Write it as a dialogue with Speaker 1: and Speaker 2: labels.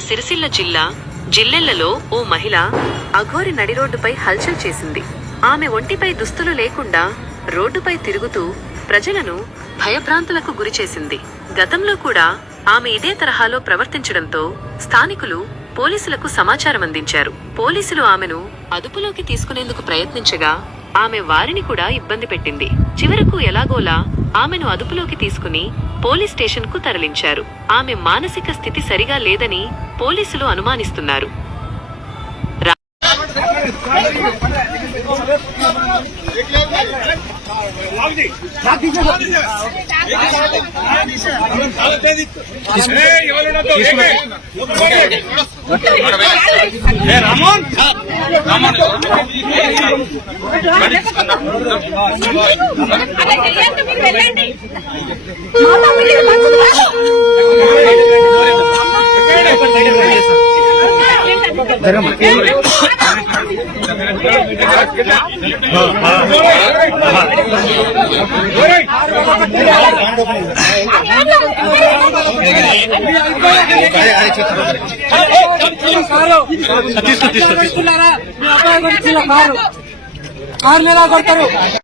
Speaker 1: సిరిసిల్ల జిల్లా జిల్లెళ్ళలో ఓ మహిళ అఘోరి నడి రోడ్డుపై హల్చల్ చేసింది. ఆమె ఒంటిపై దుస్తులు లేకుండా రోడ్డుపై తిరుగుతూ ప్రజలను భయభ్రాంతులకు గురిచేసింది గతంలో కూడా ఆమె ఇదే తరహాలో ప్రవర్తించడంతో స్థానికులు పోలీసులకు సమాచారం అందించారు. పోలీసులు ఆమెను అదుపులోకి తీసుకునేందుకు ప్రయత్నించగా ఆమె వారిని కూడా ఇబ్బంది పెట్టింది. చివరకు ఎలాగోలా ఆమెను అదుపులోకి తీసుకుని పోలీస్ స్టేషన్కు తరలించారు. ఆమె మానసిక స్థితి సరిగా లేదని పోలీసులు అనుమానిస్తున్నారు.
Speaker 2: అలా
Speaker 3: తీసుకున్నారా మీ అబ్బాయి గురించి కారు కారు మీద కొడతారు